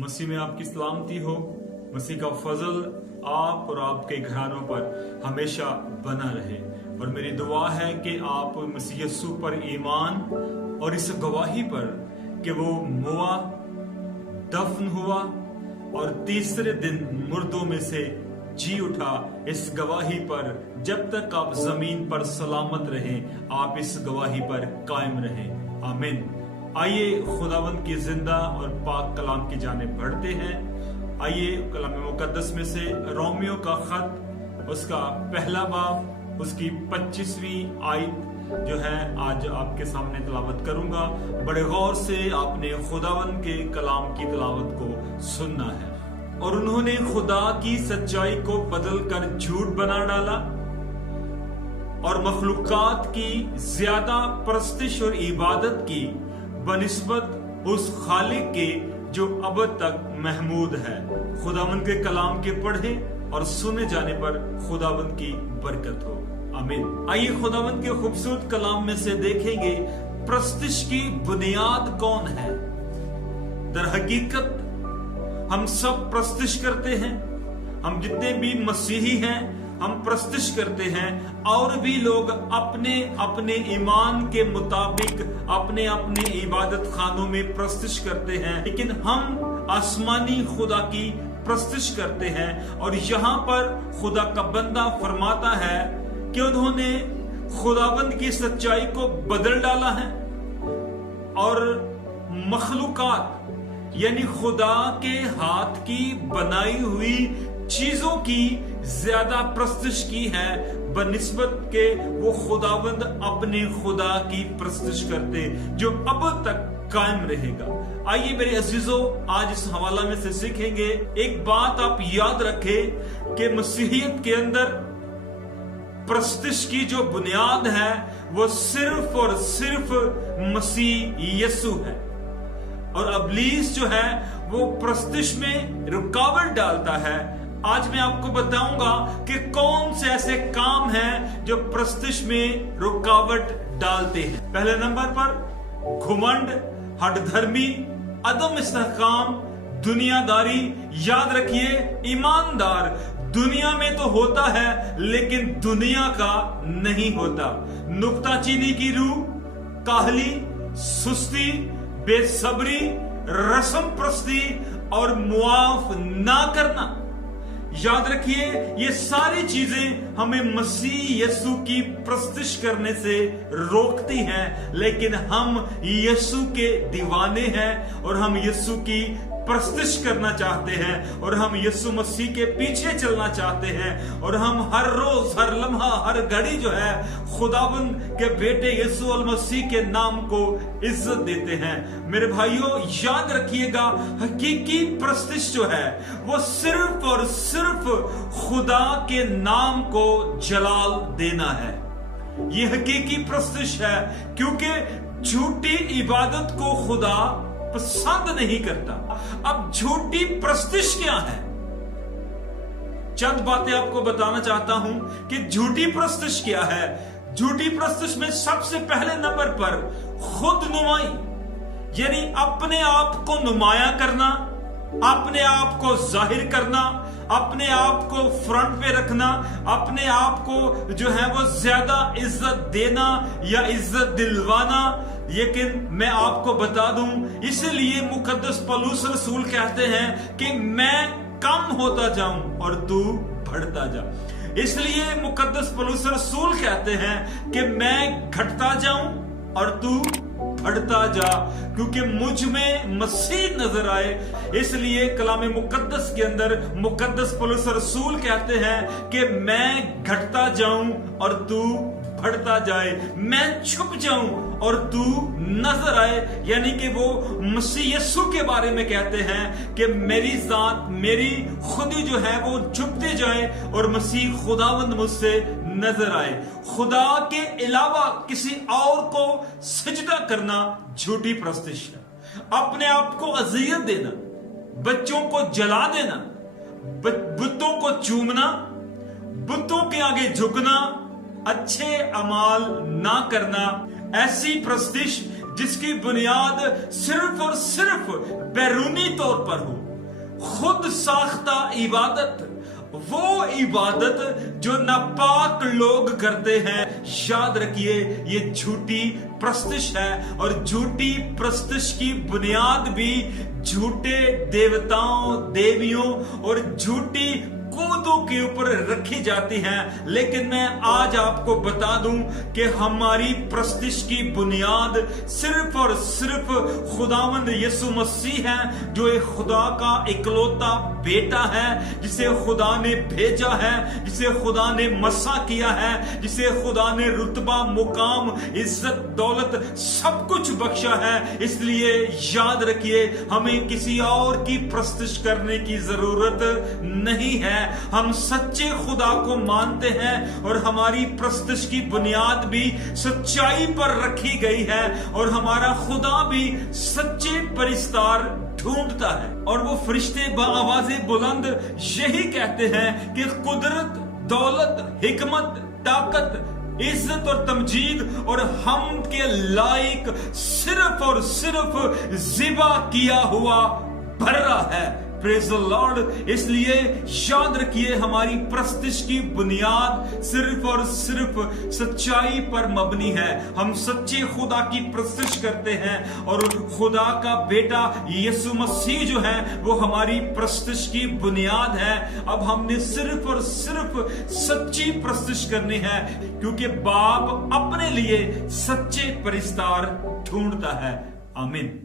मसीह में आपकी सलामती हो। मसीह का फजल आप और आपके घरानों पर हमेशा बना रहे। और मेरी दुआ है कि आप मसीह यीशु पर ईमान और इस गवाही पर कि वो मुआ, दफन हुआ और तीसरे दिन मुर्दों में से जी उठा, इस गवाही पर जब तक आप जमीन पर सलामत रहें, आप इस गवाही पर कायम रहें। आमीन। आइए खुदावंद की जिंदा और पाक कलाम की जानिब बढ़ते हैं। आइए कलाम मुकद्दस में से रोमियो का खत, उसका पहला बाब, उसकी 25वीं आयत जो है आज आपके सामने तिलावत करूंगा। बड़े गौर से आपने खुदावंद के कलाम की तिलावत को सुनना है। और उन्होंने खुदा की सच्चाई को बदलकर झूठ बना डाला और मखलूकात की ज्यादा परस्तिश और इबादत की बनिस्बत उस खालिक के जो अब तक महमूद है। खुदावंद के कलाम के पढ़े और सुने जाने पर खुदावंद की बरकत हो। आमीन। आइए खुदावंद के खूबसूरत कलाम में से देखेंगे परस्तिश की बुनियाद कौन है। दर हकीकत हम सब प्रस्तिश करते हैं। हम जितने भी मसीही हैं हम प्रस्तिश करते हैं, और भी लोग अपने अपने ईमान के मुताबिक अपने अपने इबादत खानों में प्रस्तिश करते हैं, लेकिन हम आसमानी खुदा की प्रस्तिश करते हैं। और यहाँ पर खुदा का बंदा फरमाता है कि उन्होंने खुदाबंद की सच्चाई को बदल डाला है और मखलूकात यानी खुदा के हाथ की बनाई हुई चीजों की ज्यादा प्रस्तिश की है बनिस्बत के वो खुदाबंद अपने खुदा की प्रस्तिश करते जो अब तक कायम रहेगा। आइए मेरे अजीजों, आज इस हवाला में से सीखेंगे। एक बात आप याद रखें कि मसीहियत के अंदर प्रस्तिश की जो बुनियाद है वो सिर्फ और सिर्फ मसीह यीशु है। और अबलीस जो है वो प्रस्तिश में रुकावट डालता है। आज मैं आपको बताऊंगा कि कौन से ऐसे काम हैं जो प्रस्तिश में रुकावट डालते हैं। पहले नंबर पर घुमंड, हठधर्मी, अदम इस्तेहकाम, दुनियादारी। याद रखिए, ईमानदार दुनिया में तो होता है लेकिन दुनिया का नहीं होता। नुक्ताचीनी की रूह, काहली, सुस्ती, बेसब्री, रस्म प्रस्ती और मुआफ ना करना। याद रखिए, ये सारी चीजें हमें मसीह यीशु की प्रस्तिश करने से रोकती हैं, लेकिन हम यीशु के दीवाने हैं और हम यीशु की प्रस्तिश करना चाहते हैं और हम यीशु मसीह के पीछे चलना चाहते हैं। और हम हर रोज, हर लम्हा, हर घड़ी जो है खुदावंद के बेटे यीशु अल मसीह के नाम को इज्जत देते हैं। मेरे भाइयों, याद रखिएगा, हकीकी प्रस्तिश जो है वो सिर्फ और सिर्फ खुदा के नाम को जलाल देना है। ये हकीकी प्रस्तिश है, क्योंकि झूठी इबादत को खुदा पसंद नहीं करता। अब झूठी प्रस्तिश क्या है? चंद बातें आपको बताना चाहता हूं कि झूठी प्रस्तिश क्या है। झूठी प्रस्तिश में सबसे पहले नंबर पर खुद नुमाई, यानी अपने आप को नुमाया करना, अपने आप को जाहिर करना, अपने आप को फ्रंट पे रखना, अपने आप को जो है वो ज्यादा इज्जत देना या इज्जत दिलवाना। लेकिन मैं आपको बता दूं, इसलिए मुकद्दस पौलुस रसूल कहते हैं कि मैं कम होता जाऊं और तू बढ़ता जा। इसलिए मुकद्दस पौलुस रसूल कहते हैं कि मैं घटता जाऊं और तू बढ़ता जा, क्योंकि मुझ में मसीह नजर आए। इसलिए कलाम मुकद्दस के अंदर मुकद्दस पौलुस रसूल कहते हैं कि मैं घटता जाऊं और तू बढ़ता जाए, मैं छुप जाऊं और तू नजर आए। यानी कि वो मसीह यीशु के बारे में कहते हैं कि मेरी जात, मेरी खुदी जो है वो छुपते जाए और मसीह खुदावंद मुझसे नजर आए। खुदा के अलावा किसी और को सजदा करना झूठी प्रस्तिश है। अपने आप को अजियत देना, बच्चों को जला देना, बुतों को चूमना, बुतों के आगे झुकना, अच्छे अमाल ना करना, ऐसी प्रस्तिश जिसकी बुनियाद सिर्फ और सिर्फ बैरूनी तौर पर हो, खुद साख्ता इबादत, वो इबादत जो नापाक लोग करते हैं। याद रखिए, ये झूठी प्रस्तिश है और झूठी प्रस्तिश की बुनियाद भी झूठे देवताओं, देवियों और झूठी कूदों के ऊपर रखी जाती हैं। लेकिन मैं आज आपको बता दूं कि हमारी प्रस्तिश की बुनियाद सिर्फ और सिर्फ खुदावंद यीशु मसीह है, जो एक खुदा का इकलौता बेटा है, जिसे खुदा ने भेजा है, जिसे खुदा ने मसा किया है, जिसे खुदा ने रुतबा, मुकाम, इज्जत, दौलत सब कुछ बख्शा है। इसलिए याद रखिए, हमें किसी और की प्रस्तिश करने की जरूरत नहीं है। हम सच्चे खुदा को मानते हैं और हमारी प्रस्तिश की बुनियाद भी सच्चाई पर रखी गई है और हमारा खुदा भी सच्चे परिस्तार ढूंढता है। और वो फरिश्ते बाआवाज़े बुलंद यही कहते हैं कि कुदरत, दौलत, हिकमत, ताकत, इज्जत और तमजीद और हम के लायक सिर्फ और सिर्फ ज़िबा किया हुआ बर्रा है। Praise the Lord. इसलिए याद रखिए, हमारी प्रस्तिश की बुनियाद सिर्फ और सिर्फ सच्चाई पर मबनी है। हम सच्चे खुदा की प्रस्तिश करते हैं और खुदा का बेटा यीशु मसीह जो है वो हमारी प्रस्तिश की बुनियाद है। अब हमने सिर्फ और सिर्फ सच्ची प्रस्तिश करनी है, क्योंकि बाप अपने लिए सच्चे परिस्तार ढूंढता है। आमीन।